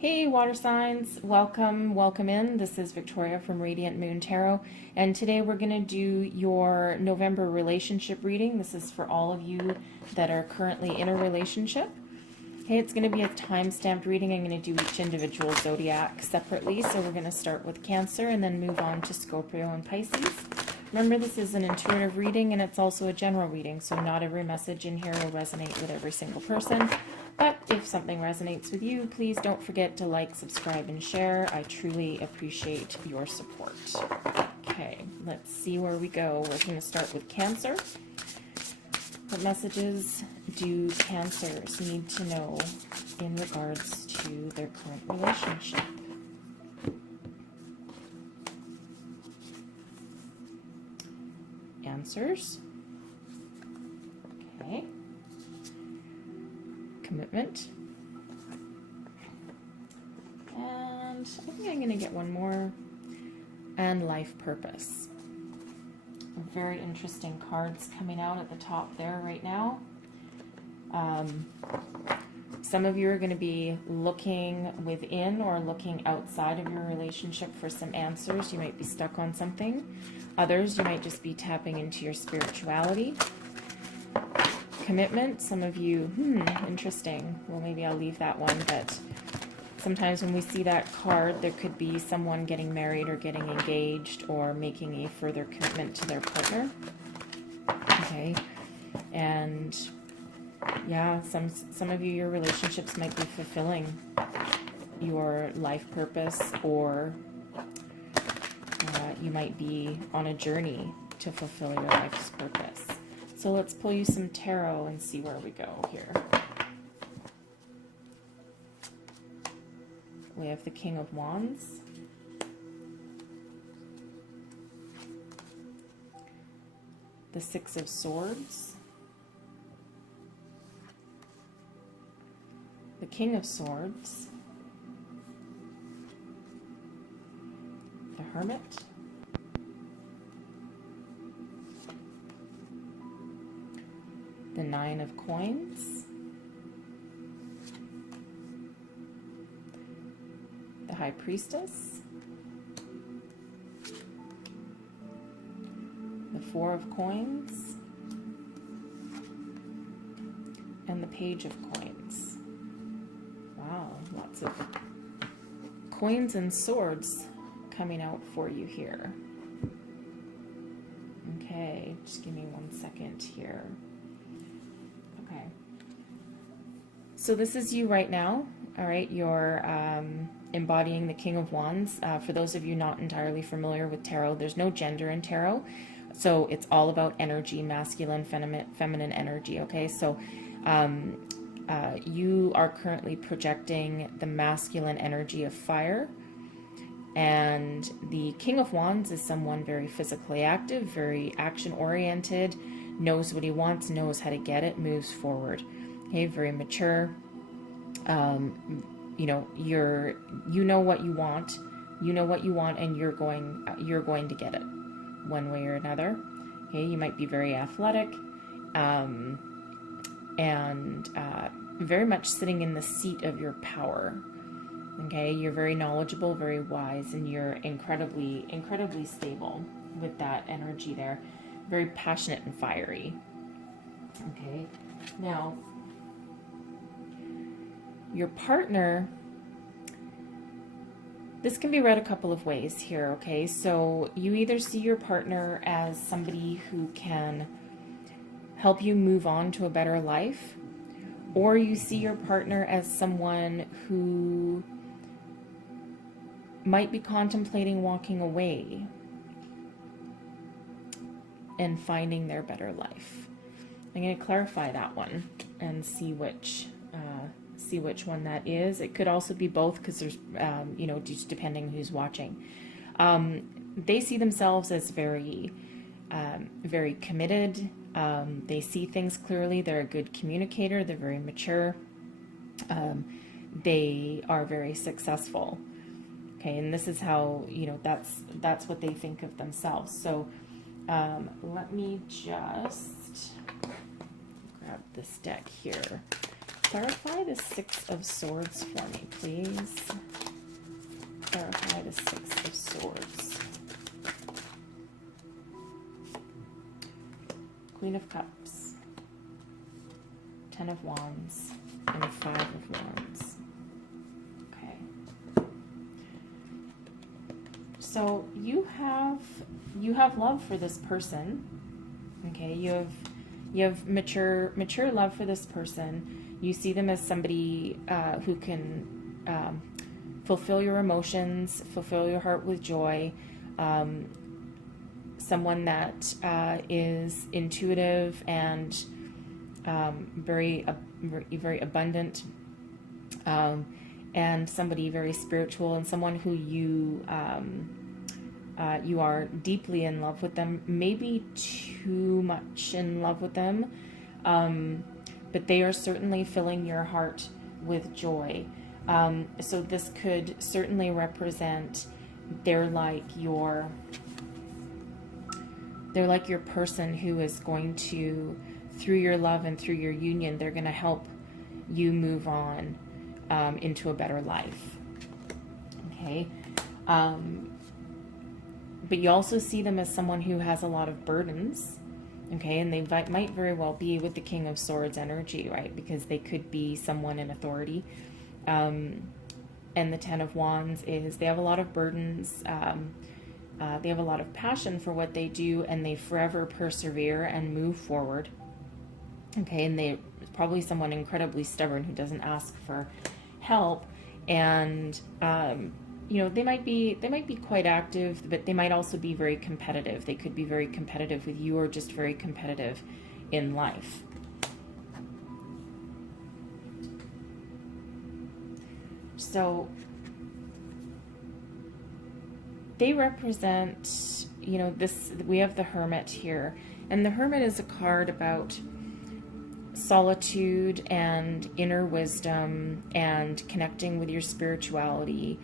Hey water signs, welcome in. This is Victoria from Radiant Moon Tarot, and today we're going to do your November relationship reading. This is for all of you that are currently in a relationship. Okay, it's going to be a time-stamped reading. I'm going to do each individual zodiac separately, so we're going to start with Cancer and then move on to Scorpio and Pisces. Remember, this is an intuitive reading and it's also a general reading, so not every message in here will resonate with every single person. But if something resonates with you, please don't forget to like, subscribe, and share. I truly appreciate your support. Okay, let's see where we go. We're going to start with Cancer. What messages do Cancers need to know in regards to their current relationship? Answers. Okay. Commitment. And I think I'm going to get one more. And life purpose. Very interesting cards coming out at the top there right now. Some of you are going to be looking within or looking outside of your relationship for some answers. You might be stuck on something. Others, you might just be tapping into your spirituality. Commitment, some of you, interesting. Well, maybe I'll leave that one, but sometimes when we see that card, there could be someone getting married or getting engaged or making a further commitment to their partner. Okay, and yeah, some of you, your relationships might be fulfilling your life purpose, or you might be on a journey to fulfill your life's purpose. So let's pull you some tarot and see where we go here. We have the King of Wands, the Six of Swords, the King of Swords, the Hermit, the Nine of Coins, the High Priestess, the Four of Coins, and the Page of Coins. Wow, lots of coins and swords coming out for you here. Okay, just give me 1 second here. Okay. So this is you right now. All right, you're embodying the King of Wands. For those of you not entirely familiar with tarot, there's no gender in tarot. So it's all about energy, masculine, feminine energy, okay? So you are currently projecting the masculine energy of fire. And the King of Wands is someone very physically active, very action-oriented, knows what he wants, knows how to get it, moves forward. Okay, very mature. You know, you know what you want, and you're going to get it one way or another. Okay, you might be very athletic, and very much sitting in the seat of your power. Okay, you're very knowledgeable, very wise, and you're incredibly stable with that energy there. Very passionate and fiery. Okay, now your partner, this can be read a couple of ways here, okay? So you either see your partner as somebody who can help you move on to a better life, or you see your partner as someone who might be contemplating walking away and finding their better life. I'm going to clarify that one and see which one that is. It could also be both, because there's you know, just depending who's watching. They see themselves as very committed. They see things clearly. They're a good communicator. They're very mature. They are very successful. Okay, and this is how, you know, that's what they think of themselves. So let me just grab this deck here. Clarify the Six of Swords for me, please. Clarify the Six of Swords. Queen of Cups. Ten of Wands. And Five of Wands. Okay. So you have love for this person. Okay, you have mature love for this person. You see them as somebody who can fulfill your emotions, fulfill your heart with joy. Someone that is intuitive and very abundant, and somebody very spiritual, and someone who you are deeply in love with them, maybe too much in love with them, but they are certainly filling your heart with joy. So this could certainly represent they're like your person who is going to, through your love and through your union, they're going to help you move on into a better life. Okay. But you also see them as someone who has a lot of burdens. Okay, and they might very well be with the King of Swords energy, right? Because they could be someone in authority. And the Ten of Wands is they have a lot of burdens. They have a lot of passion for what they do, and they forever persevere and move forward. Okay, and they probably someone incredibly stubborn who doesn't ask for help, and they might be quite active, but they might also be very competitive. They could be very competitive with you, or just very competitive in life. So they represent, this, we have the Hermit here, and the Hermit is a card about solitude and inner wisdom and connecting with your spirituality.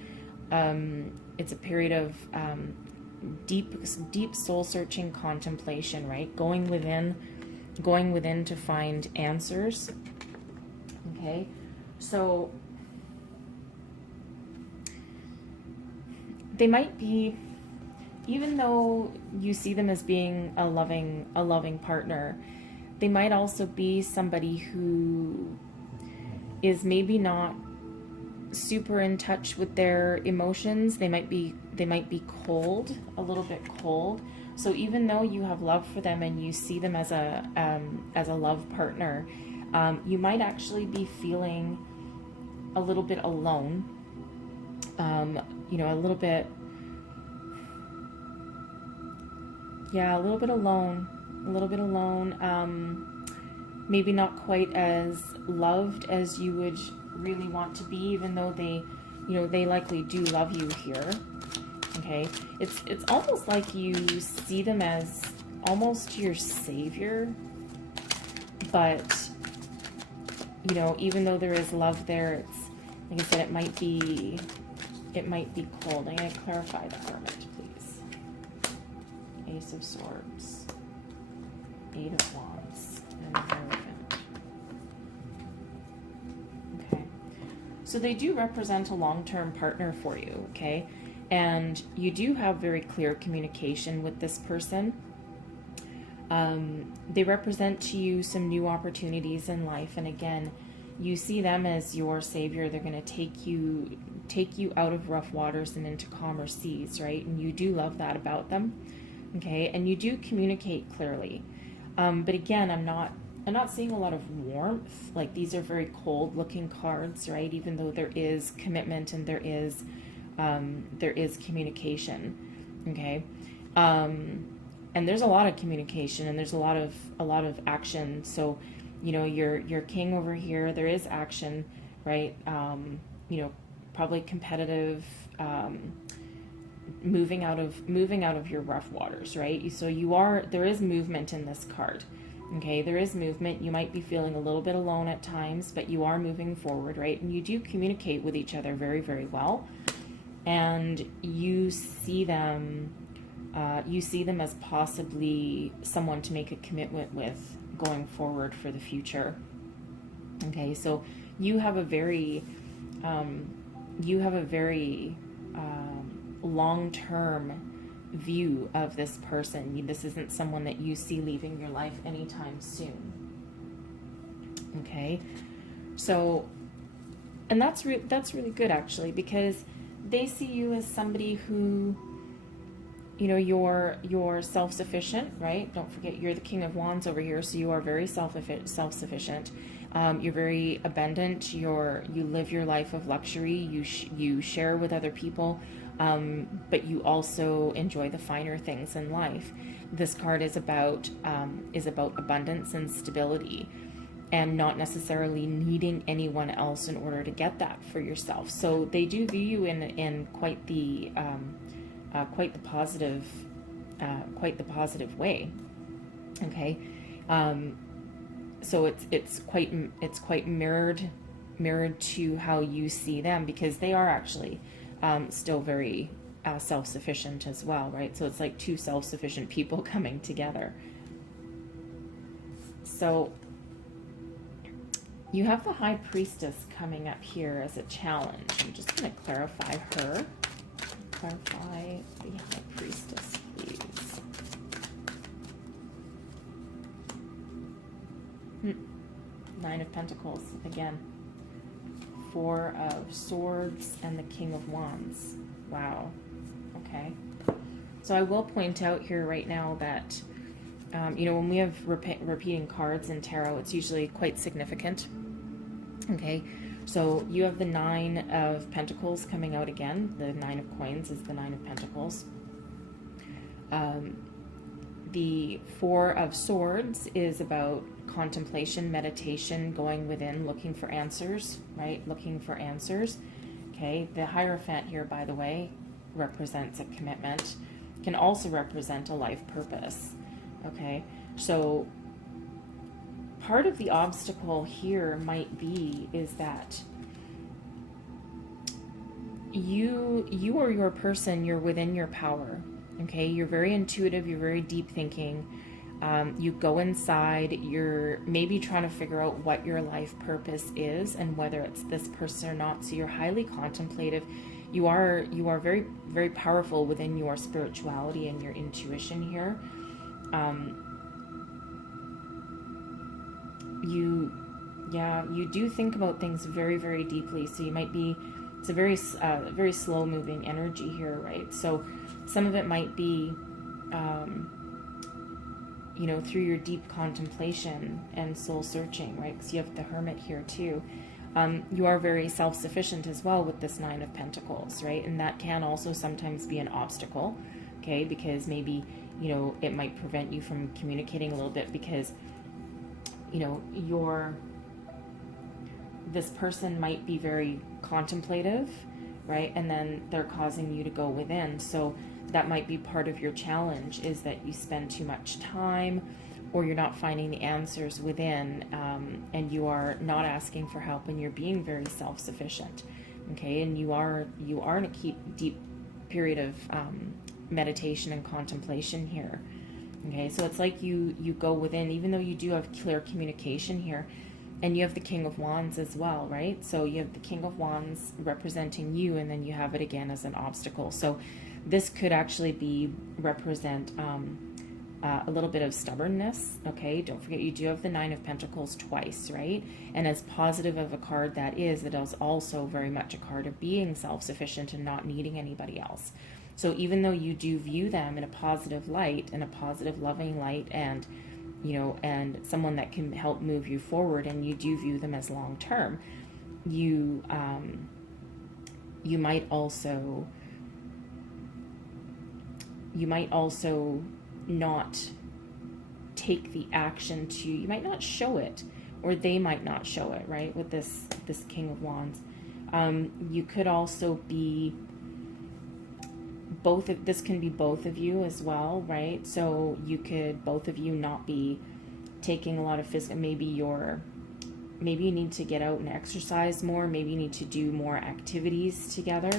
It's a period of deep soul-searching contemplation, right? Going within to find answers. Okay, so they might be, even though you see them as being a loving partner, they might also be somebody who is maybe not super in touch with their emotions. They might be cold, a little bit cold. So even though you have love for them and you see them as a love partner, you might actually be feeling a little bit alone. A little bit alone. Maybe not quite as loved as you would really want to be, even though they likely do love you here. Okay, it's almost like you see them as almost your savior, but even though there is love there, it's like I said, it might be cold. I'm going to clarify the Hermit, please. Ace of Swords, Eight of Wands, and the Hierophant. Okay, so they do represent a long-term partner for you, okay? And you do have very clear communication with this person. They represent to you some new opportunities in life, and again, you see them as your savior. They're going to take you out of rough waters and into calmer seas, right? And you do love that about them, okay? And you do communicate clearly. But again, I'm not seeing a lot of warmth. Like, these are very cold-looking cards, right? Even though there is commitment and there is communication, okay? And there's a lot of communication, and there's a lot of action. So, your king over here, there is action, right? Probably competitive, moving out of your rough waters, right? So there is movement in this card. Okay, there is movement. You might be feeling a little bit alone at times, but you are moving forward, right? And you do communicate with each other very, very well. And you see them as possibly someone to make a commitment with going forward for the future. Okay, so you have a very long-term view of this person. This isn't someone that you see leaving your life anytime soon. Okay, so, and that's really good, actually, because they see you as somebody who, you know, you're self-sufficient, right? Don't forget, you're the King of Wands over here, so you are very self-sufficient. You're very abundant. You live your life of luxury. You share with other people, but you also enjoy the finer things in life. This card is about abundance and stability, and not necessarily needing anyone else in order to get that for yourself. So they do view you in quite the positive way. Okay, so it's quite mirrored to how you see them, because they are actually still very self-sufficient as well, right? So it's like two self-sufficient people coming together. So you have the High Priestess coming up here as a challenge. I'm just going to clarify her. Clarify the High Priestess, please. Nine of Pentacles again. Four of Swords and the King of Wands. Wow. Okay. So I will point out here right now that when we have repeating cards in tarot, it's usually quite significant. Okay, so you have the Nine of Pentacles coming out again. The Nine of Coins is the Nine of Pentacles. The Four of Swords is about contemplation, meditation, going within, looking for answers, right? Looking for answers. Okay, the Hierophant here, by the way, represents a commitment. Can also represent a life purpose. Okay, so part of the obstacle here might be is that you or your person, you're within your power. Okay, you're very intuitive, you're very deep thinking. You go inside, you're maybe trying to figure out what your life purpose is and whether it's this person or not. So you're highly contemplative. You are very, very powerful within your spirituality and your intuition here. You do think about things very, very deeply. So you might be, it's a very slow moving energy here, right? So some of it might be, through your deep contemplation and soul searching, right? Because you have the Hermit here too. You are very self-sufficient as well with this Nine of Pentacles, right? And that can also sometimes be an obstacle, okay? Because maybe, it might prevent you from communicating a little bit because, this person might be very contemplative, right? And then they're causing you to go within. So that might be part of your challenge, is that you spend too much time, or you're not finding the answers within, and you are not asking for help, and you're being very self-sufficient. Okay, and you are in a deep period of meditation and contemplation here. Okay, so it's like you go within, even though you do have clear communication here. And you have the King of Wands as well, right? So you have the King of Wands representing you, and then you have it again as an obstacle. So this could actually represent a little bit of stubbornness, okay? Don't forget, you do have the Nine of Pentacles twice, right? And as positive of a card that is, it is also very much a card of being self-sufficient and not needing anybody else. So even though you do view them in a positive light, in a positive, loving light, and and someone that can help move you forward, and you do view them as long-term, you might also not take the action you might not show it, or they might not show it, right? With this King of Wands. You could also be this can be both of you as well, right? So both of you not be taking a lot of physical, maybe you need to get out and exercise more, maybe you need to do more activities together,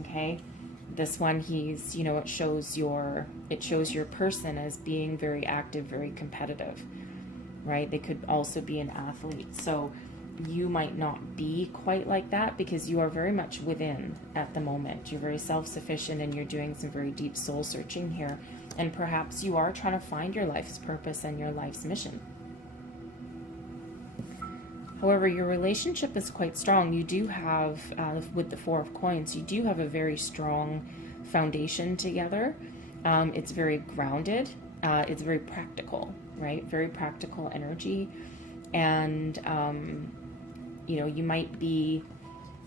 okay? This one, it shows your person as being very active, very competitive, right? They could also be an athlete. So you might not be quite like that because you are very much within at the moment. You're very self-sufficient and you're doing some very deep soul searching here. And perhaps you are trying to find your life's purpose and your life's mission. However, your relationship is quite strong. You do have, with the Four of Coins, you do have a very strong foundation together. It's very grounded. It's very practical, right? Very practical energy. And, you know, you might be,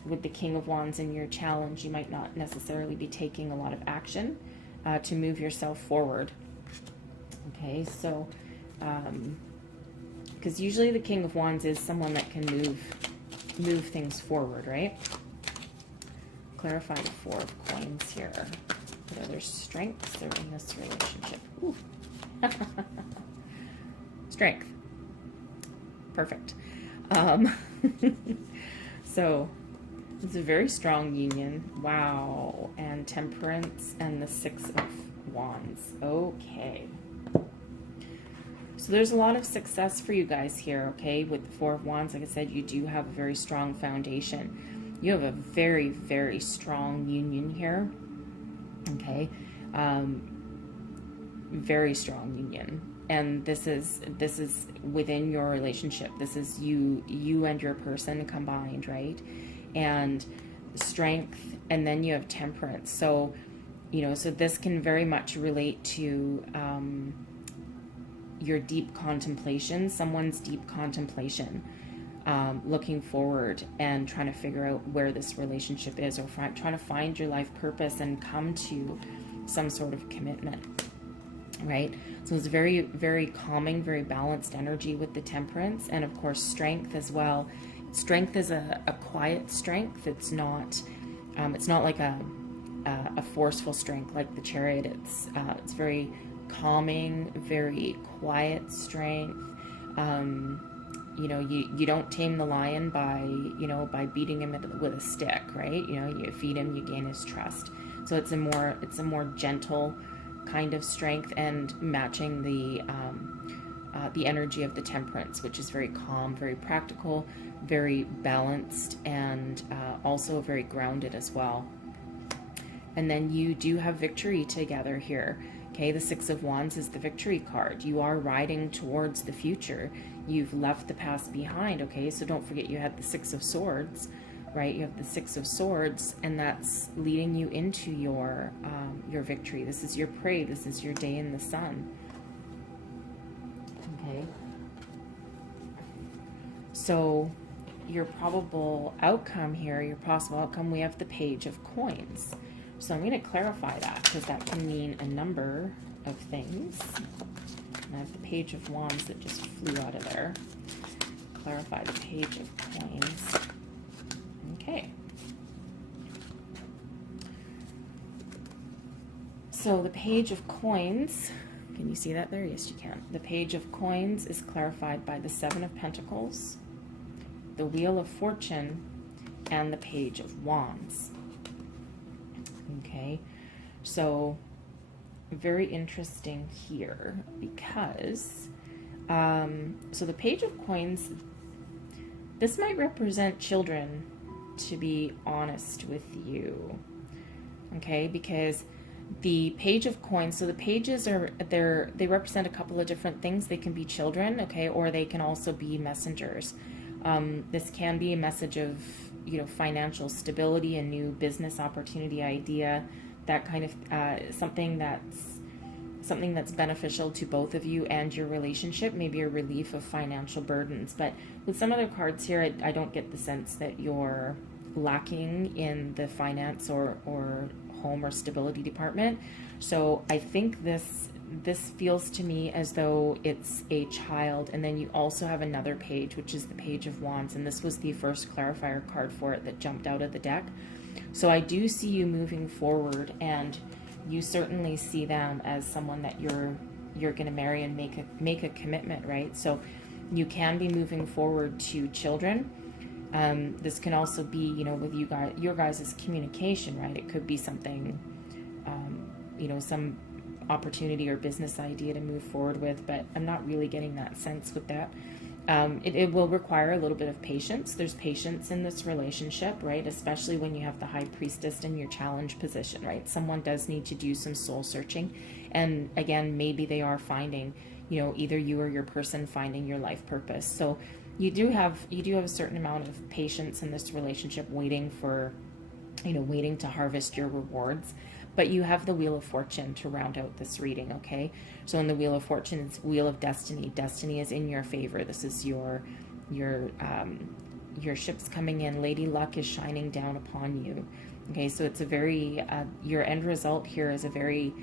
with the King of Wands in your challenge, you might not necessarily be taking a lot of action to move yourself forward. Okay, so, because usually the King of Wands is someone that can move things forward, right? Clarify the Four of Coins here. What other strengths are in this relationship? Ooh. Strength. Perfect. So it's a very strong union. Wow. And Temperance and the Six of Wands. Okay. So there's a lot of success for you guys here, okay? With the Four of Wands, like I said, you do have a very strong foundation. You have a very, very strong union here, okay? Very strong union. And this is within your relationship. This is you and your person combined, right? And strength, and then you have Temperance. So, you know, so this can very much relate to your deep contemplation, someone's deep contemplation, looking forward and trying to figure out where this relationship is, or trying to find your life purpose and come to some sort of commitment, right? So it's very, very calming, very balanced energy with the Temperance, and of course Strength as well. Strength is a quiet strength. It's not like a forceful strength like the Chariot. It's very calming, very quiet strength. You know, you don't tame the lion by beating him with a stick, right? You know, you feed him, you gain his trust. So it's a more gentle kind of strength, and matching the energy of the Temperance, which is very calm, very practical, very balanced, and also very grounded as well. And then you do have victory together here. Okay, the Six of Wands is the victory card. You are riding towards the future. You've left the past behind, okay? So don't forget you had the Six of Swords, right? You have the Six of Swords, and that's leading you into your victory. This is your prey. This is your day in the sun. Okay. So your probable outcome here, your possible outcome, we have the Page of Coins. So I'm going to clarify that, because that can mean a number of things. And I have the Page of Wands that just flew out of there. Clarify the Page of Coins. Okay. So the Page of Coins, can you see that there? Yes, you can. The Page of Coins is clarified by the Seven of Pentacles, the Wheel of Fortune, and the Page of Wands. Okay, so very interesting here, because so the Page of Coins, this might represent children, to be honest with you. Okay, because the Page of Coins, so the pages they represent a couple of different things. They can be children, okay, or they can also be messengers. This can be a message of, you know, financial stability, a new business opportunity idea, that kind of something that's beneficial to both of you and your relationship, maybe a relief of financial burdens. But with some other cards here, I don't get the sense that you're lacking in the finance or home or stability department. So I think this feels to me as though it's a child. And then you also have another page, which is the Page of Wands, and this was the first clarifier card for it that jumped out of the deck. So I do see you moving forward, and you certainly see them as someone that you're going to marry and make a commitment, right? So you can be moving forward to children. This can also be, you know, with your guys' communication, right? It could be something, you know, some opportunity or business idea to move forward with, but I'm not really getting that sense with that. It will require a little bit of patience. There's patience in this relationship, right? Especially when you have the High Priestess in your challenge position, right? Someone does need to do some soul searching. And again, maybe they are finding, either you or your person finding your life purpose. So you do have a certain amount of patience in this relationship, waiting to harvest your rewards. But you have the Wheel of Fortune to round out this reading, okay? So in the Wheel of Fortune, it's Wheel of Destiny. Destiny is in your favor. This is your ship's coming in. Lady Luck is shining down upon you. Okay, so it's a very, your end result here is a very,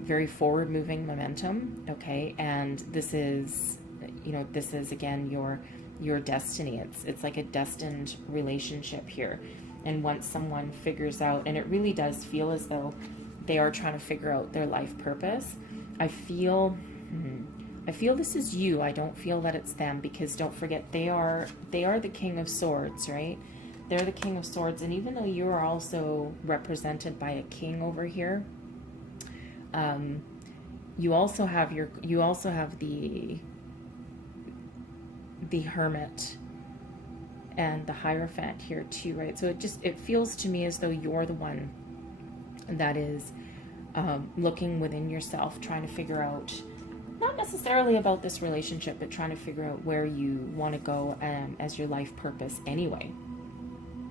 very forward-moving momentum, okay? And this is, again, your destiny. It's like a destined relationship here. And once someone figures out, and it really does feel as though they are trying to figure out their life purpose, I feel this is you. I don't feel that it's them, because don't forget, they are the King of Swords, right? They're the King of Swords, and even though you are also represented by a king over here, you also have the Hermit and the Hierophant here too, right? So it feels to me as though you're the one that is looking within yourself, trying to figure out, not necessarily about this relationship, but trying to figure out where you want to go as your life purpose anyway.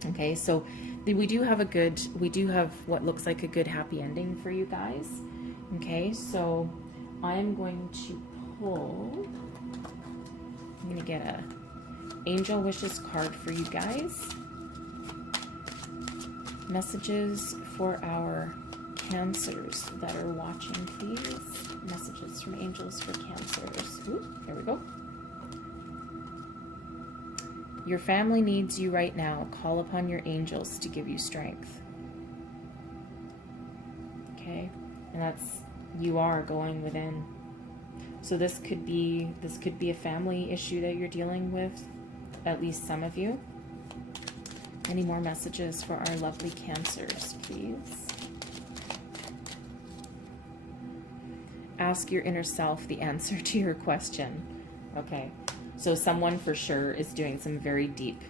Okay, so we do have what looks like a good happy ending for you guys. Okay, so I'm going to get a Angel Wishes card for you guys. Messages for our Cancers that are watching, please. Messages from angels for Cancers. Ooh, there we go. Your family needs you right now. Call upon your angels to give you strength. Okay, and that's, you are going within. So this could be a family issue that you're dealing with, at least some of you. Any more messages for our lovely Cancers, please? Ask your inner self the answer to your question. Okay, so someone for sure is doing some very deep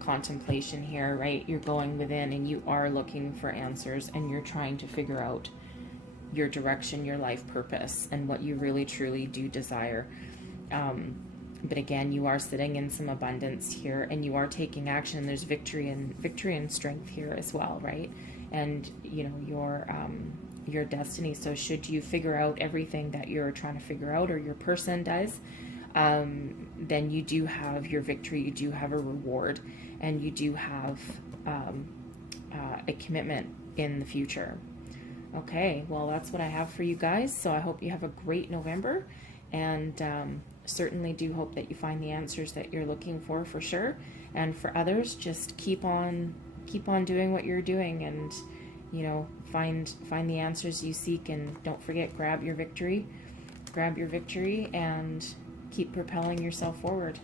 contemplation here, right? You're going within and you are looking for answers, and you're trying to figure out your direction, your life purpose, and what you really truly do desire. But again, you are sitting in some abundance here, and you are taking action. There's victory and strength here as well, right? And your destiny. So should you figure out everything that you're trying to figure out, or your person does, then you do have your victory. You do have a reward, and you do have a commitment in the future. Okay, well, that's what I have for you guys. So I hope you have a great November, and certainly do hope that you find the answers that you're looking for sure. And for others, just keep on doing what you're doing, and find the answers you seek, and don't forget, grab your victory, and keep propelling yourself forward.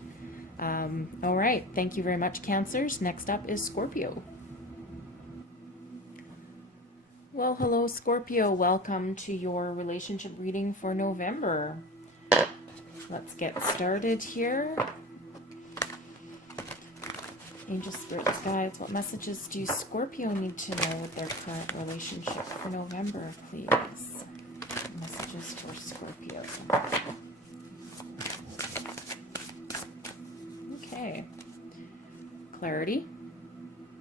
All right, thank you very much, Cancers. Next up is Scorpio. Well, hello, Scorpio. Welcome to your relationship reading for November. Let's get started here. Angel Spirits, Guides, what messages do Scorpio need to know with their current relationship for November, please? Messages for Scorpio. Okay. Clarity.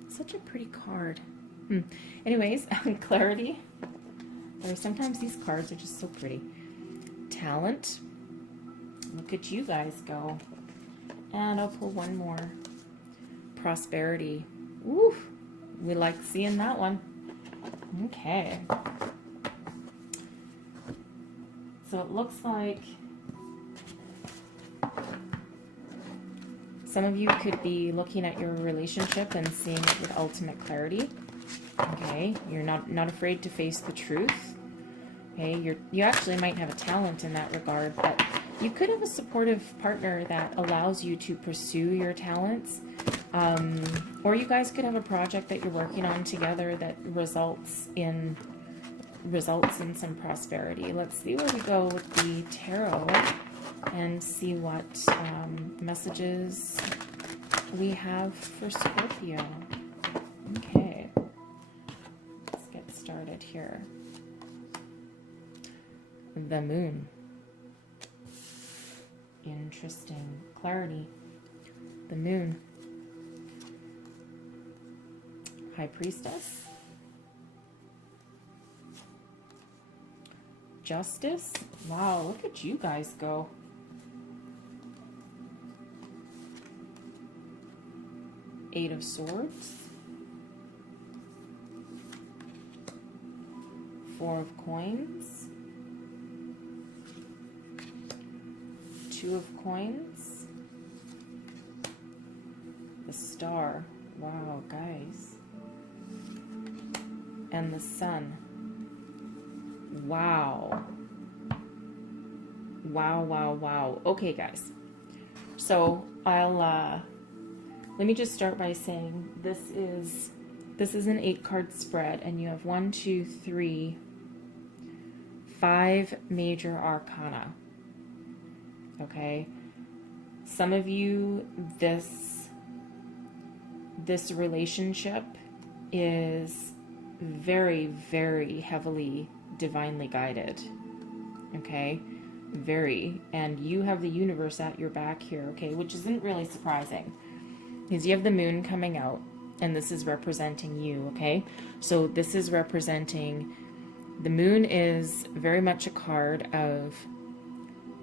Such a pretty card. Anyways, clarity. Or sometimes these cards are just so pretty. Talent. Look at you guys go. And I'll pull one more. Prosperity. Woo! We like seeing that one. Okay. So it looks like some of you could be looking at your relationship and seeing it with ultimate clarity. Okay, you're not afraid to face the truth. Okay, you actually might have a talent in that regard, but you could have a supportive partner that allows you to pursue your talents, or you guys could have a project that you're working on together that results in some prosperity. Let's see where we go with the tarot and see what messages we have for Scorpio. Okay, let's get started here. The moon. Interesting. Clarity. The moon. High Priestess. Justice. Wow, look at you guys go. Eight of Swords. Four of Coins. Two of Coins. The Star. Wow, guys. And the Sun. Wow. Wow, wow, wow. Okay, guys. So let me just start by saying this is an 8-card spread, and you have 1, 2, 3, 5 major arcana. Okay? Some of you, this relationship is very, very heavily divinely guided. Okay? Very. And you have the universe at your back here, okay? Which isn't really surprising, because you have the moon coming out, and this is representing you, okay? So this is representing, the moon is very much a card of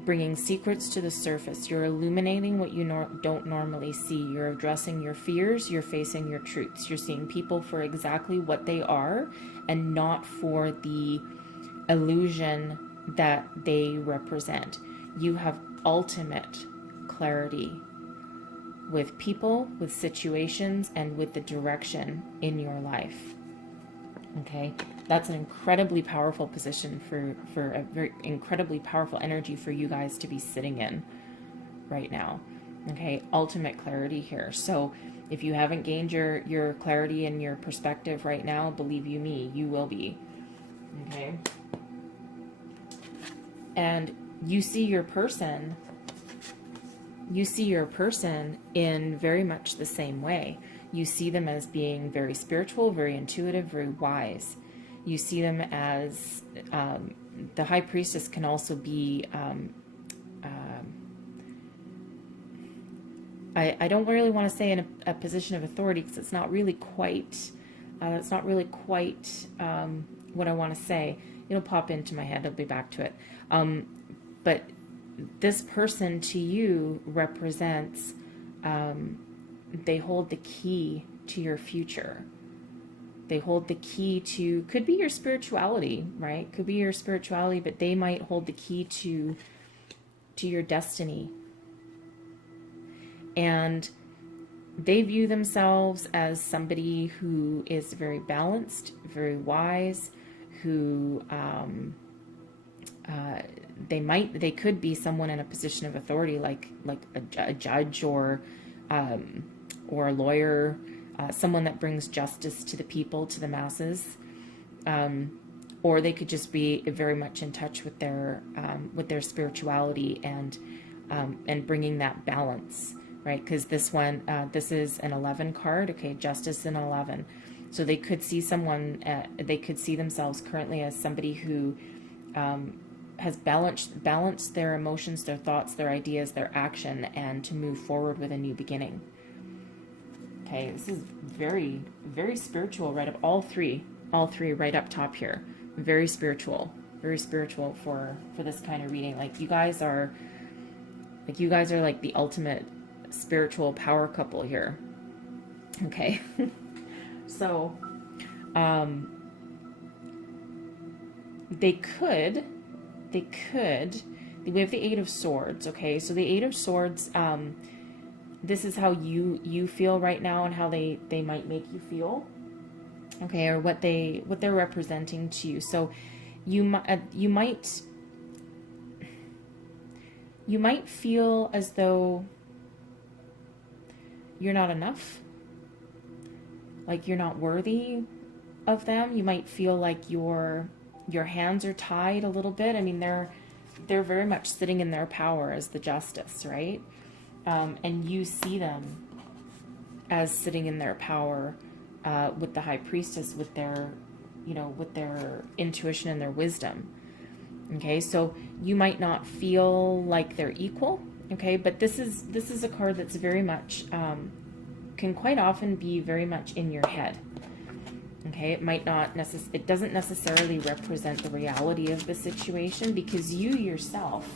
bringing secrets to the surface. You're illuminating what you don't normally see. You're addressing your fears. You're facing your truths. You're seeing people for exactly what they are and not for the illusion that they represent. You have ultimate clarity with people, with situations, and with the direction in your life. Okay, that's an incredibly powerful position for a very incredibly powerful energy for you guys to be sitting in right now. Okay, ultimate clarity here. So if you haven't gained your clarity and your perspective right now, believe you me, you will be. Okay, and you see your person in very much the same way. You see them as being very spiritual, very intuitive, very wise. You see them as, the High Priestess can also be, I don't really want to say in a position of authority, because it's not really quite, what I want to say. It'll pop into my head, I'll be back to it. But this person to you represents, they hold the key to your future. They hold the key to, could be your spirituality, right? Could be your spirituality, but they might hold the key to your destiny. And they view themselves as somebody who is very balanced, very wise, who, they could be someone in a position of authority, like a judge or a lawyer, someone that brings justice to the people, to the masses, or they could just be very much in touch with their spirituality and bringing that balance, right? Because this is an 11 card, okay, justice and 11. So they could see they could see themselves currently as somebody who has balanced their emotions, their thoughts, their ideas, their action, and to move forward with a new beginning. Okay, this is very, very spiritual, right? Of all three right up top here. Very spiritual for this kind of reading. Like you guys are like the ultimate spiritual power couple here. Okay. So, we have the Eight of Swords, okay? So the Eight of Swords, this is how you feel right now and how they might make you feel, okay? Or what they're representing to you. So you might feel as though you're not enough, like you're not worthy of them. You might feel like your hands are tied a little bit. I mean, they're very much sitting in their power as the justice, right? And you see them as sitting in their power with the high priestess, with their, with their intuition and their wisdom. Okay, so you might not feel like they're equal. Okay, but this is a card that's very much can quite often be very much in your head. Okay, it doesn't necessarily represent the reality of the situation, because you yourself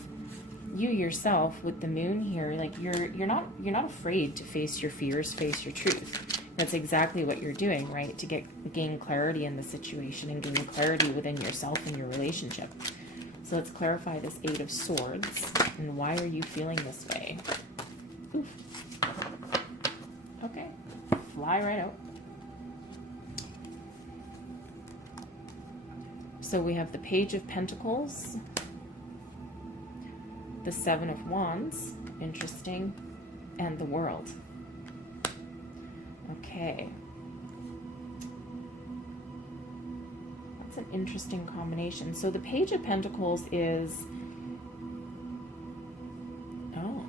with the moon here, like you're not afraid to face your fears, face your truth. That's exactly what you're doing, right? To gain clarity in the situation and gain clarity within yourself and your relationship. So let's clarify this Eight of Swords, and why are you feeling this way? Oof. Okay, fly right out. So we have the Page of Pentacles, the Seven of Wands, interesting, and the World. Okay. That's an interesting combination. So the Page of Pentacles is... Oh.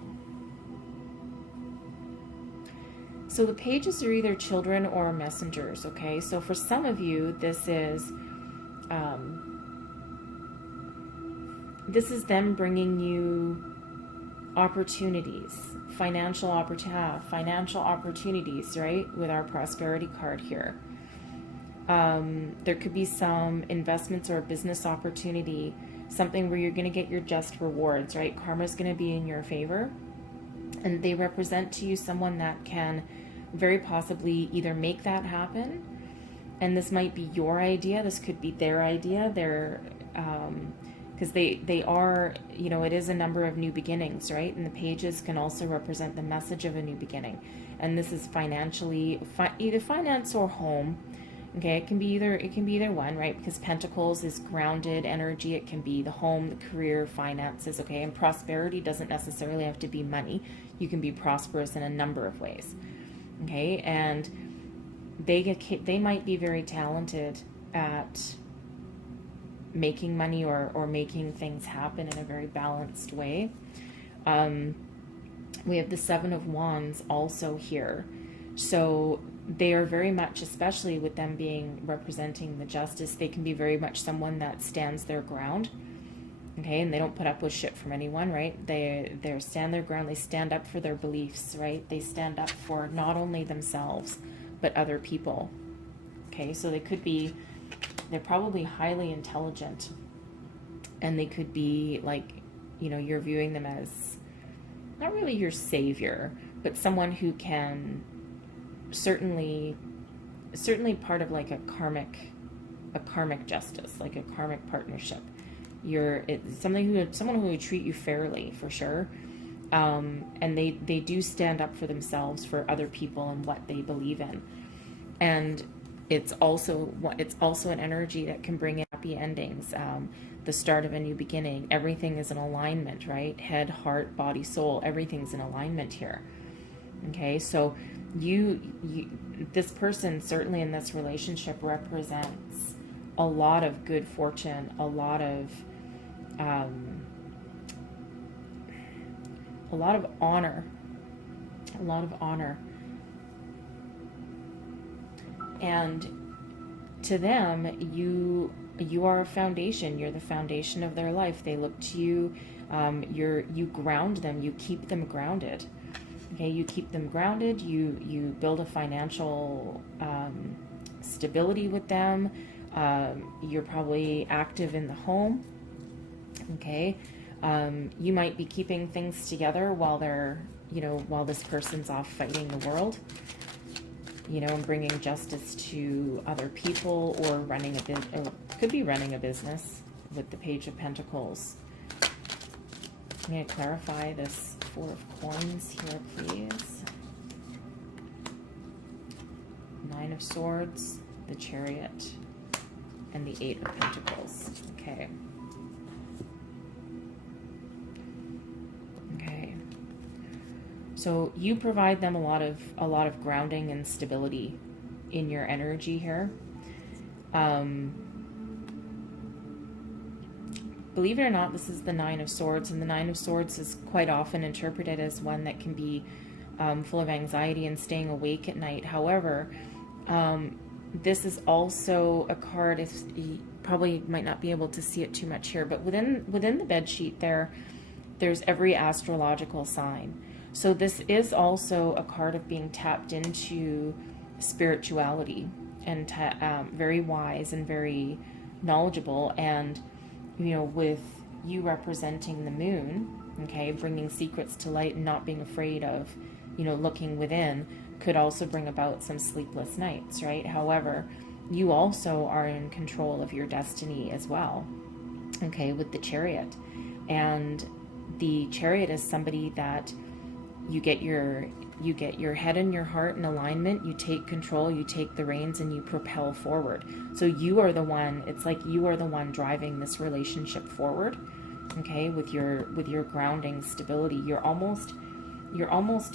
So the pages are either children or messengers, okay? So for some of you, this is them bringing you opportunities, financial opportunities, right? With our prosperity card here. There could be some investments or a business opportunity, something where you're going to get your just rewards, right? Karma's going to be in your favor. And they represent to you someone that can very possibly either make that happen, and this might be your idea, this could be their idea, because they are, it is a number of new beginnings, right? And the pages can also represent the message of a new beginning. And this is financially, either finance or home. Okay, it can be either one, right? Because Pentacles is grounded energy. It can be the home, the career, finances, okay? And prosperity doesn't necessarily have to be money. You can be prosperous in a number of ways, okay? And they might be very talented at making money or making things happen in a very balanced way. We have the Seven of Wands also here. So they are very much, especially with them being representing the justice, they can be very much someone that stands their ground. Okay, and they don't put up with shit from anyone, right? They stand their ground, they stand up for their beliefs, right? They stand up for not only themselves, but other people. Okay, so they're probably highly intelligent, and they could be like, you're viewing them as not really your savior, but someone who can certainly part of like a karmic justice, like a karmic partnership. Someone who would treat you fairly, for sure. And they do stand up for themselves, for other people, and what they believe in. And it's also an energy that can bring in happy endings, the start of a new beginning. Everything is in alignment, right? Head, heart, body, soul, everything's in alignment here. Okay, so this person, certainly in this relationship, represents a lot of good fortune, a lot of honor, and to them, you are a foundation. You're the foundation of their life. They look to you. You ground them. You keep them grounded. Okay, you keep them grounded. You build a financial stability with them. You're probably active in the home. Okay, you might be keeping things together while while this person's off fighting the world. And bringing justice to other people, or could be running a business with the Page of Pentacles. I'm going to clarify this Four of Coins here, please. Nine of Swords, the Chariot, and the Eight of Pentacles. Okay. So you provide them a lot of grounding and stability in your energy here. believe it or not, this is the Nine of Swords, and the Nine of Swords is quite often interpreted as one that can be full of anxiety and staying awake at night. However, this is also a card, if you probably might not be able to see it too much here, but within the bed sheet there's every astrological sign. So this is also a card of being tapped into spirituality and very wise and very knowledgeable. And, you know, with you representing the moon, okay, bringing secrets to light and not being afraid of, you know, looking within, could also bring about some sleepless nights, right? However, you also are in control of your destiny as well, okay, with the Chariot. And the Chariot is somebody that you get your head and your heart in alignment, you take control, you take the reins, and you propel forward. So you are the one, it's like you are the one driving this relationship forward, okay, with your grounding stability. You're almost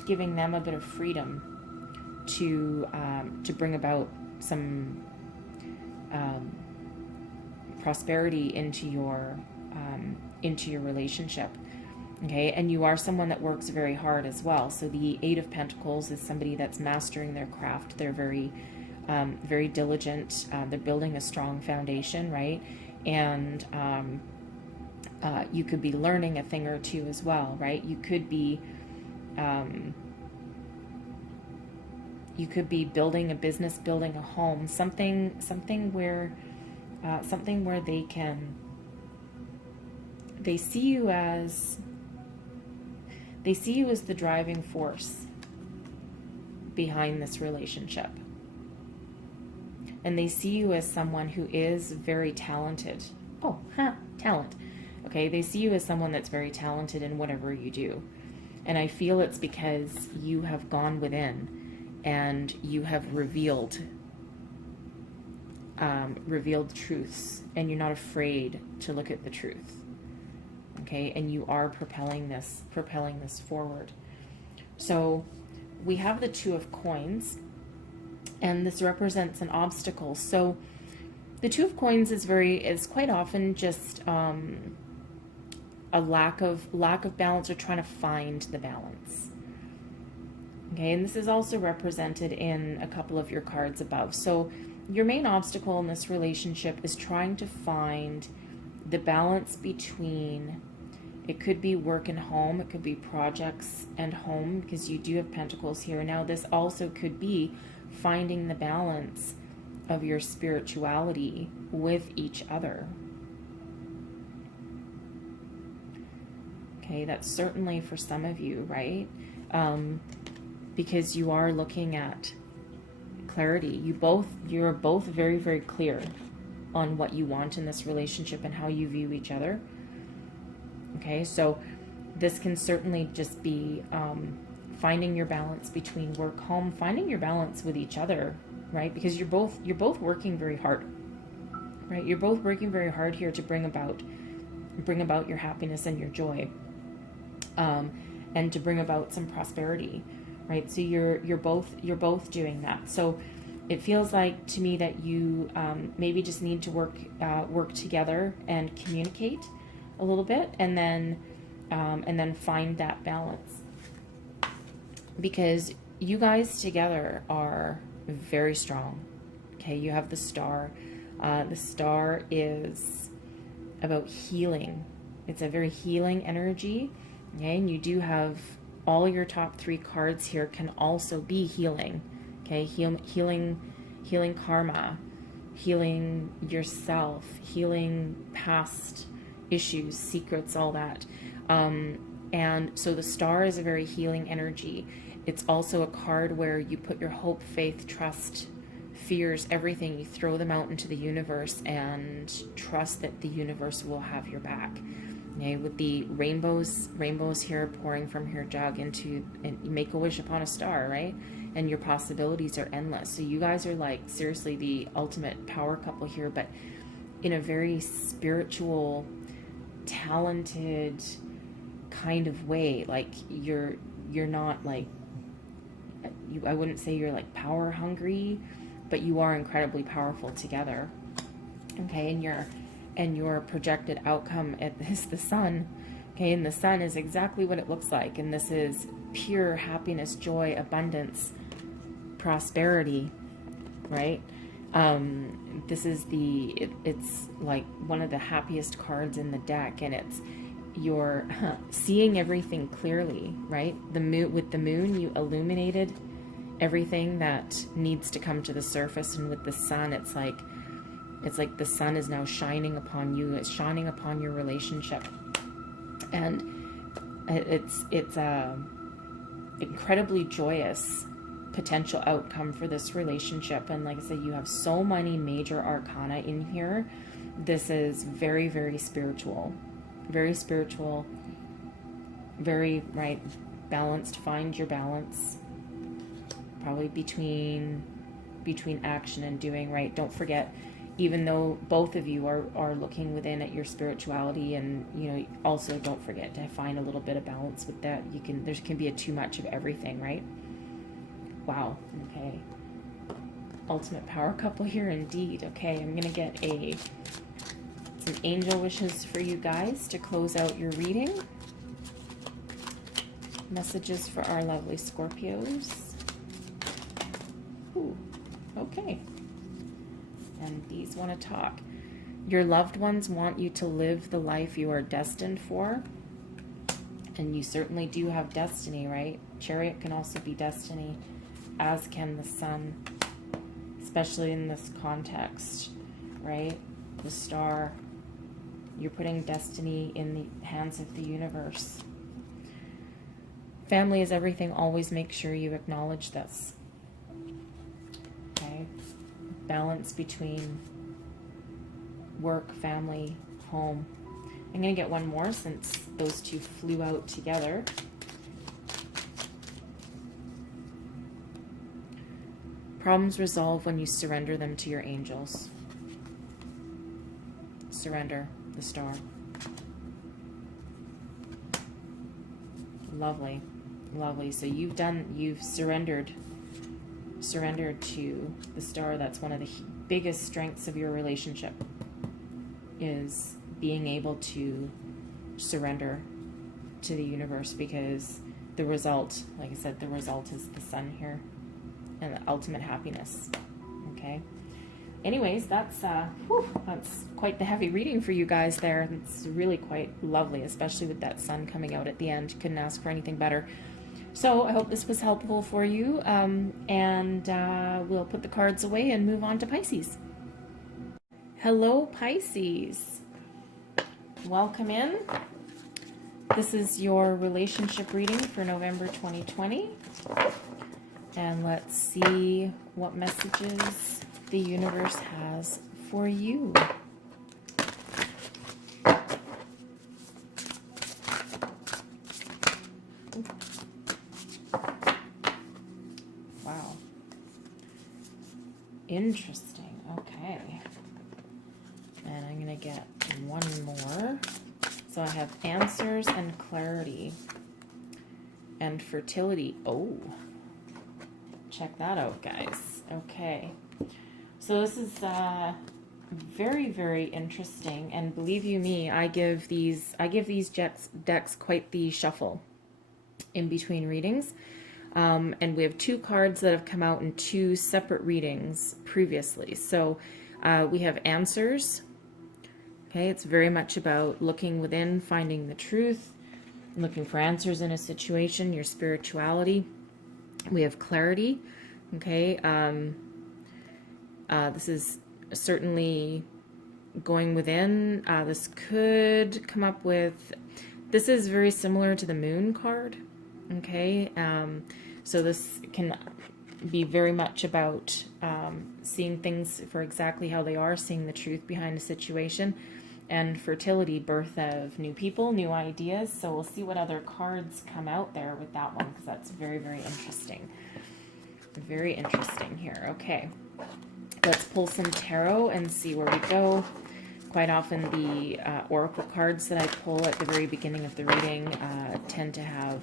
giving them a bit of freedom to bring about some prosperity into your relationship. Okay, and you are someone that works very hard as well. So the Eight of Pentacles is somebody that's mastering their craft. They're very diligent. They're building a strong foundation, right? And you could be learning a thing or two as well, right? You could be building a business, building a home, something where they see you as the driving force behind this relationship. And they see you as someone who is very talented. Oh, talent. Okay, they see you as someone that's very talented in whatever you do. And I feel it's because you have gone within and you have revealed truths, and you're not afraid to look at the truth. Okay, and you are propelling this forward. So we have the Two of Coins, and this represents an obstacle. So the Two of Coins is quite often just a lack of balance, or trying to find the balance. Okay, and this is also represented in a couple of your cards above. So your main obstacle in this relationship is trying to find the balance between, it could be work and home, it could be projects and home, because you do have Pentacles here. Now this also could be finding the balance of your spirituality with each other. Okay, that's certainly for some of you, right? Because you are looking at clarity. You're both very, very clear on what you want in this relationship and how you view each other. Okay, so this can certainly just be finding your balance between work, home, finding your balance with each other, right? Because you're both working very hard, right? You're both working very hard here to bring about your happiness and your joy, and to bring about some prosperity, right? So you're both doing that. So it feels like to me that you maybe just need to work together and communicate a little bit, and then find that balance, because you guys together are very strong. Okay, you have the Star. The Star is about healing. It's a very healing energy. Okay, and you do have all your top 3 cards here can also be healing. Okay, healing karma, healing yourself, healing past issues, secrets, all that. And so the Star is a very healing energy. It's also a card where you put your hope, faith, trust, fears, everything, you throw them out into the universe and trust that the universe will have your back. Okay, with the rainbows here pouring from your jug into, and you make a wish upon a star, right? And your possibilities are endless. So you guys are like seriously the ultimate power couple here, but in a very spiritual, talented kind of way. Like you're not like, I wouldn't say you're like power hungry, but you are incredibly powerful together. Okay, and and your projected outcome is the sun. Okay, and the sun is exactly what it looks like. And this is pure happiness, joy, abundance, prosperity, right? This is it's like one of the happiest cards in the deck, and you're seeing everything clearly, right? With the moon, you illuminated everything that needs to come to the surface, and with the sun, it's like the sun is now shining upon you. It's shining upon your relationship, and it's a incredibly joyous potential outcome for this relationship. And like I said, you have so many major arcana in here. This is very, very spiritual, very spiritual, very right balanced. Find your balance, probably between action and doing, right? Don't forget, even though both of you are looking within at your spirituality, and also don't forget to find a little bit of balance with that. There can be too much of everything, right? Wow. Okay. Ultimate power couple here indeed. Okay, I'm gonna get some angel wishes for you guys to close out your reading. Messages for our lovely Scorpios. Ooh, okay. And these want to talk. Your loved ones want you to live the life you are destined for. And you certainly do have destiny, right? Chariot can also be destiny, as can the sun, especially in this context, right? The star. You're putting destiny in the hands of the universe. Family is everything. Always make sure you acknowledge this. Okay? Balance between work, family, home. I'm going to get one more since those two flew out together. Problems resolve when you surrender them to your angels. Surrender, the star. Lovely, lovely. So you've surrendered to the star. That's one of the biggest strengths of your relationship, is being able to surrender to the universe, because the result, like I said, the result is the sun here and the ultimate happiness. Okay. Anyways, that's quite the heavy reading for you guys there. It's really quite lovely, especially with that sun coming out at the end. Couldn't ask for anything better. So I hope this was helpful for you, and we'll put the cards away and move on to Pisces. Hello, Pisces. Welcome in. This is your relationship reading for November 2020. And let's see what messages the universe has for you. Wow. Interesting. Okay. And I'm going to get one more. So I have answers and clarity and fertility. Oh. Check that out, guys. Okay. So this is very, very interesting, and believe you me, I give these decks quite the shuffle in between readings. And we have two cards that have come out in two separate readings previously. So we have answers. Okay, it's very much about looking within, finding the truth, looking for answers in a situation, your spirituality. We have clarity. Okay, this is certainly going within. This could come up with, this is very similar to the moon card. Okay, so this can be very much about seeing things for exactly how they are, seeing the truth behind a situation, and fertility, birth of new people, new ideas. So we'll see what other cards come out there with that one, because that's very, very interesting. Very interesting here. Okay, let's pull some tarot and see where we go. Quite often the oracle cards that I pull at the very beginning of the reading tend to have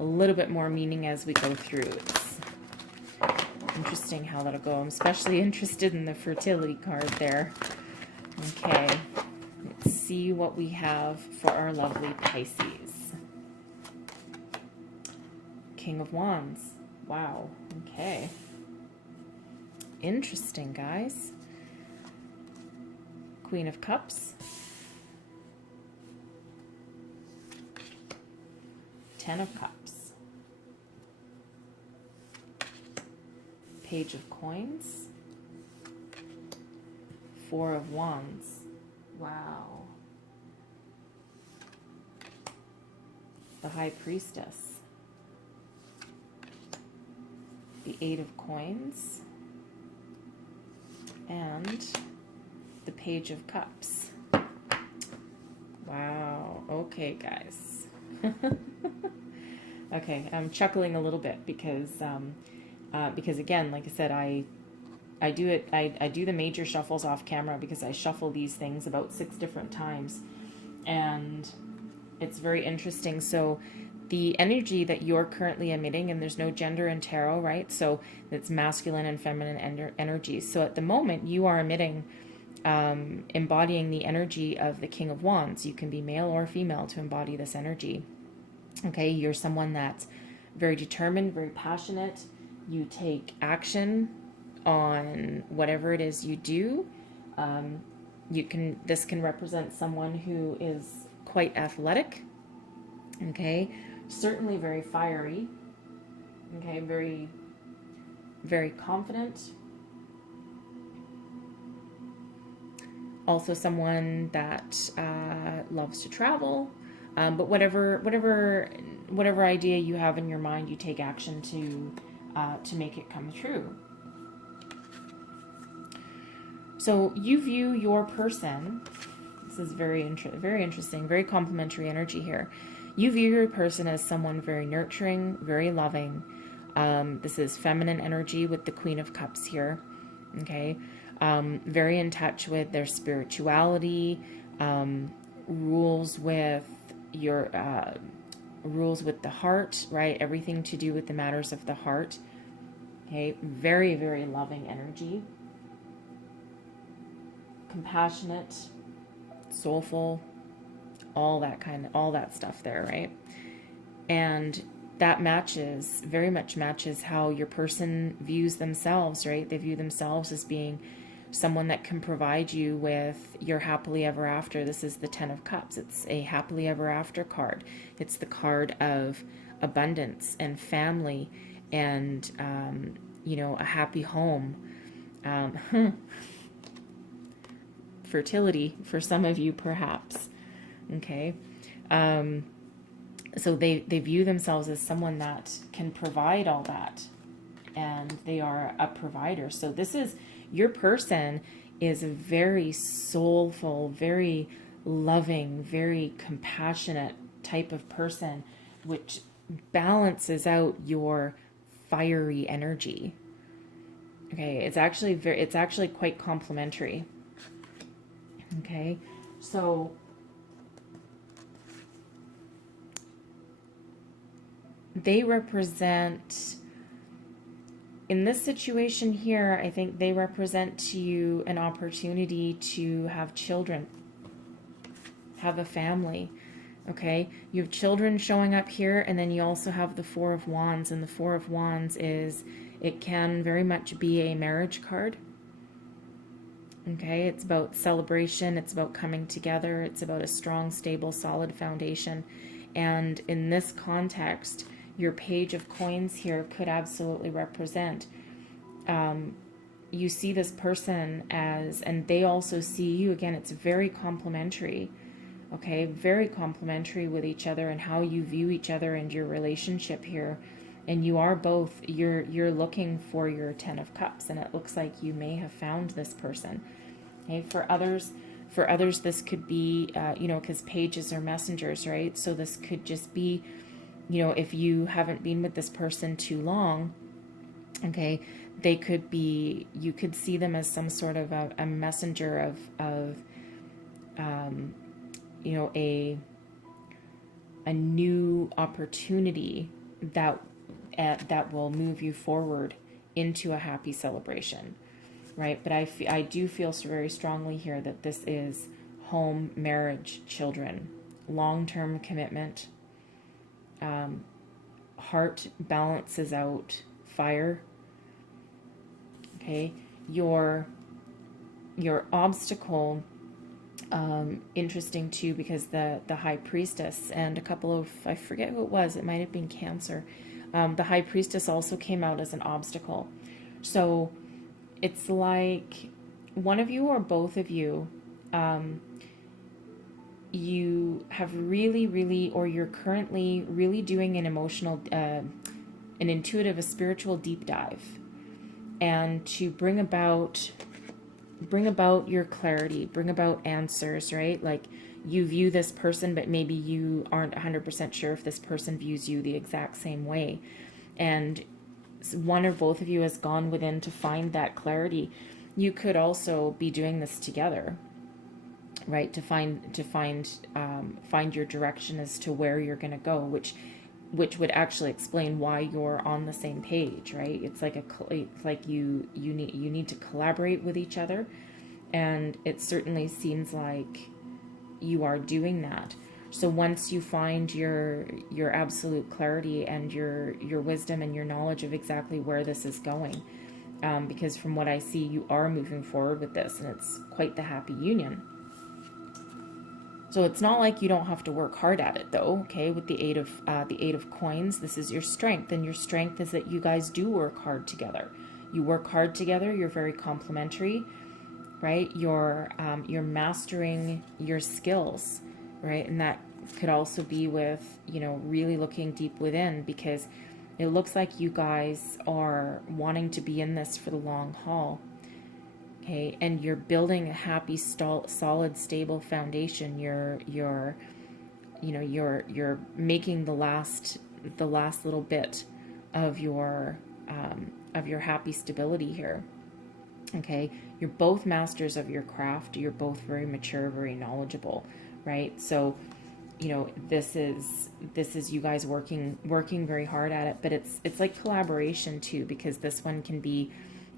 a little bit more meaning as we go through. It's interesting how that'll go. I'm especially interested in the fertility card there. Okay, Let's see what we have for our lovely Pisces. King of Wands. Wow. Okay. Interesting, guys. Queen of Cups. Ten of Cups. Page of Coins. Four of Wands. Wow. The High Priestess. The Eight of Coins. And the Page of Cups. Wow. Okay, guys. Okay, I'm chuckling a little bit because again, like I said, I do the major shuffles off camera because I shuffle these things about 6 different times, and it's very interesting. So the energy that you're currently emitting, and there's no gender in tarot, right? So it's masculine and feminine energies. So at the moment you are emitting, embodying the energy of the King of Wands. You can be male or female to embody this energy. Okay, you're someone that's very determined, very passionate. You take action on whatever it is you do. This can represent someone who is quite athletic. Okay, certainly very fiery. Okay, very, very confident. Also someone that loves to travel. But whatever idea you have in your mind, you take action to make it come true. So you view your person. This is very interesting, very complementary energy here. You view your person as someone very nurturing, very loving. This is feminine energy with the Queen of Cups here. Okay, very in touch with their spirituality, rules with the heart, right? Everything to do with the matters of the heart. Okay, very, very loving energy. Compassionate, soulful, all that stuff there, right? And that very much matches how your person views themselves, right? They view themselves as being someone that can provide you with your happily ever after. This is the Ten of Cups. It's a happily ever after card. It's the card of abundance and family and, a happy home. Fertility for some of you, perhaps. Okay. So they view themselves as someone that can provide all that, and they are a provider. So your person is a very soulful, very loving, very compassionate type of person, which balances out your fiery energy. Okay, it's actually quite complementary. Okay, so they represent, in this situation here, I think they represent to you an opportunity to have children, have a family. Okay, you have children showing up here, and then you also have the Four of Wands, and the Four of Wands it can very much be a marriage card. Okay, it's about celebration, it's about coming together, it's about a strong, stable, solid foundation. And in this context, your Page of Coins here could absolutely represent, you see this person as, and they also see you. Again, it's very complementary. Okay, very complementary with each other and how you view each other and your relationship here. And you are both, you're looking for your Ten of Cups, and it looks like you may have found this person. Okay, for others this could be, because pages are messengers, right? So this could just be, if you haven't been with this person too long, okay, you could see them as some sort of a messenger of a new opportunity that will move you forward into a happy celebration, right? But I do feel very strongly here that this is home, marriage, children, long-term commitment. Heart balances out fire. Okay, your obstacle, interesting too, because the high priestess and a couple of, I forget who it was, it might have been Cancer. The high priestess also came out as an obstacle. So it's like one of you or both of you, you have really, or you're currently really doing an emotional, an intuitive, a spiritual deep dive, and to bring about your clarity, bring about answers, right? Like, you view this person, but maybe you aren't 100% sure if this person views you the exact same way. And one or both of you has gone within to find that clarity. You could also be doing this together, right? To find your direction as to where you're going to go, which would actually explain why you're on the same page, right? It's like you need to collaborate with each other, and it certainly seems like you are doing that. So once you find your absolute clarity and your wisdom and your knowledge of exactly where this is going, because from what I see, you are moving forward with this, and it's quite the happy union. So it's not like you don't have to work hard at it, though. Okay, with the eight of coins, this is your strength, and your strength is that you guys do work hard together. You work hard together. You're very complementary, right? You're mastering your skills, right? And that could also be with, really looking deep within, because it looks like you guys are wanting to be in this for the long haul. Okay, and you're building a happy, solid, stable foundation. You're making the last little bit of your happy stability here. Okay, you're both masters of your craft. You're both very mature, very knowledgeable, right? So, this is you guys working very hard at it. But it's like collaboration too, because this one can be,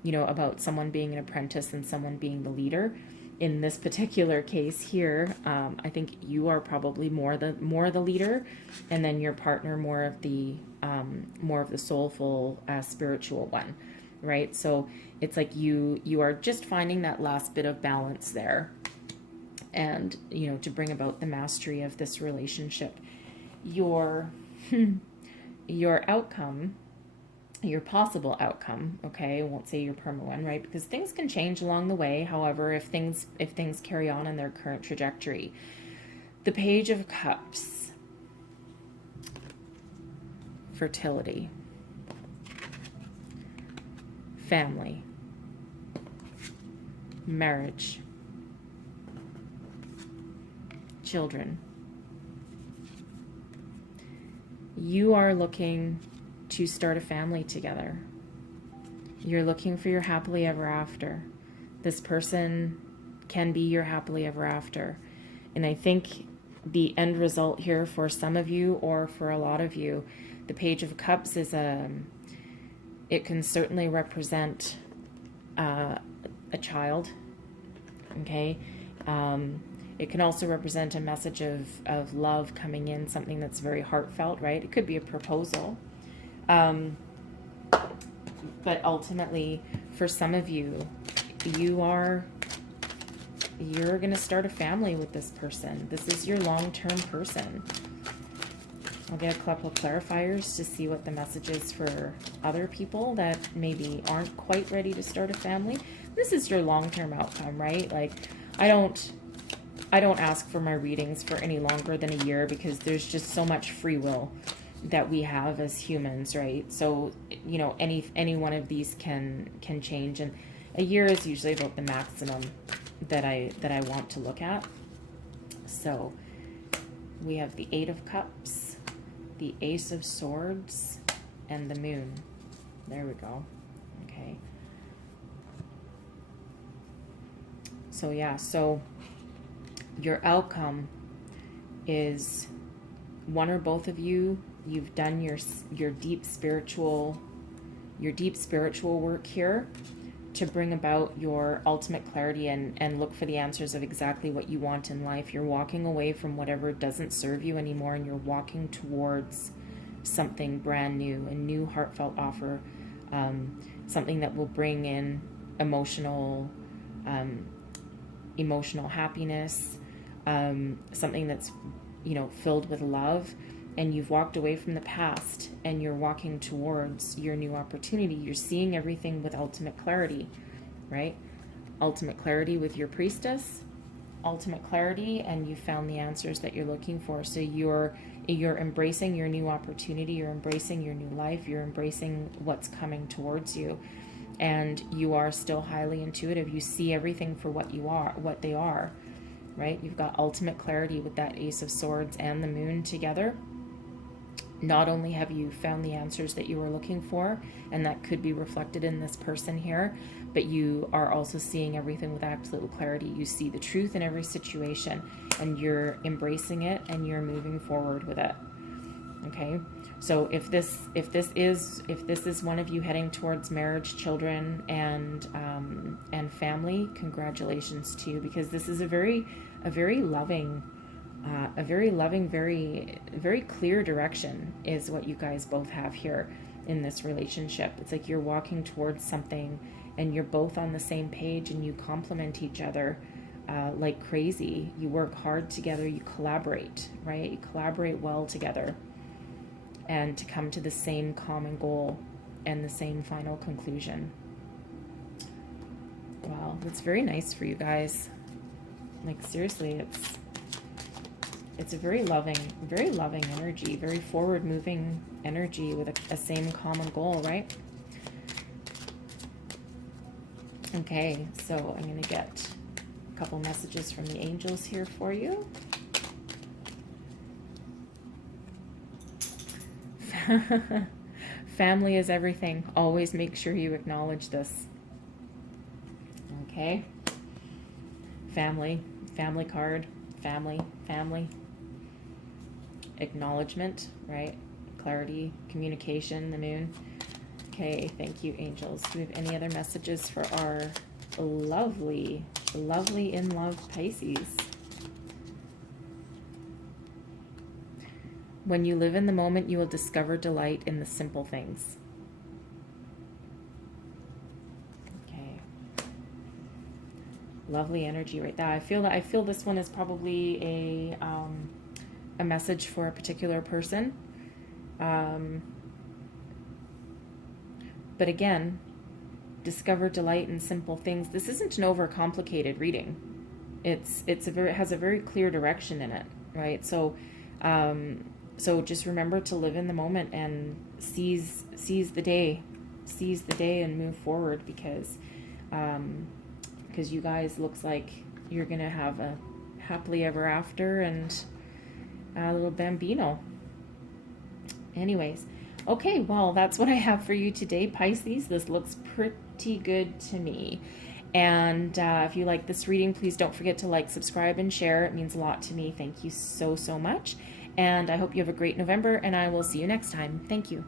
about someone being an apprentice and someone being the leader. In this particular case here, I think you are probably more the leader, and then your partner more of the soulful, spiritual one, right? So it's like you are just finding that last bit of balance there, and to bring about the mastery of this relationship. Your outcome, your possible outcome, okay, I won't say your permanent one, right, because things can change along the way. However, if things carry on in their current trajectory, the Page of Cups, fertility, family, marriage, children. You are looking to start a family together. You're looking for your happily ever after. This person can be your happily ever after. And I think the end result here for some of you, or for a lot of you, the Page of Cups is it can certainly represent a child. Okay. It can also represent a message of love coming in, something that's very heartfelt, right? It could be a proposal. But ultimately, for some of you, you're going to start a family with this person. This is your long-term person. I'll get a couple of clarifiers to see what the message is for other people that maybe aren't quite ready to start a family. This is your long-term outcome, right? Like, I don't ask for my readings for any longer than a year, because there's just so much free will that we have as humans, right? So, any one of these can change, and a year is usually about the maximum that I want to look at. So we have the Eight of Cups, the Ace of Swords, and the Moon. There we go. Okay. So yeah, so your outcome is one or both of you. You've done your deep spiritual work here to bring about your ultimate clarity and look for the answers of exactly what you want in life. You're walking away from whatever doesn't serve you anymore, and you're walking towards something brand new, a new heartfelt offer, something that will bring in emotional happiness, something that's, filled with love. And you've walked away from the past and you're walking towards your new opportunity. You're seeing everything with ultimate clarity, right? Ultimate clarity with your priestess, ultimate clarity, and you found the answers that you're looking for. So you're embracing your new opportunity, you're embracing your new life, you're embracing what's coming towards you. And you are still highly intuitive. You see everything for what they are, right? You've got ultimate clarity with that Ace of Swords and the Moon together. Not only have you found the answers that you were looking for, and that could be reflected in this person here, but you are also seeing everything with absolute clarity. You see the truth in every situation, and you're embracing it, and you're moving forward with it. Okay, so if this is one of you heading towards marriage, children, and family, congratulations to you, because this is a very loving, very, very clear direction is what you guys both have here in this relationship. It's like you're walking towards something and you're both on the same page, and you complement each other like crazy. You work hard together, you collaborate, right? You collaborate well together, and to come to the same common goal and the same final conclusion. Wow, that's very nice for you guys. Like, seriously, it's a very loving energy, very forward-moving energy with a same common goal, right? Okay, so I'm going to get a couple messages from the angels here for you. Family is everything. Always make sure you acknowledge this. Okay? Family card, family. Acknowledgement, right? Clarity, communication, the Moon. Okay, thank you, angels. Do we have any other messages for our lovely in love Pisces? When you live in the moment, you will discover delight in the simple things. Okay. Lovely energy right there. I feel this one is probably a message for a particular person. But again, discover delight in simple things. This isn't an overcomplicated reading. It has a very clear direction in it, right? So just remember to live in the moment and seize the day and move forward, because you guys, looks like you're gonna have a happily ever after and a little bambino. Anyways, okay, well, that's what I have for you today, Pisces. This looks pretty good to me. And if you like this reading, please don't forget to like, subscribe, and share. It means a lot to me. Thank you so much. And I hope you have a great November, and I will see you next time. Thank you.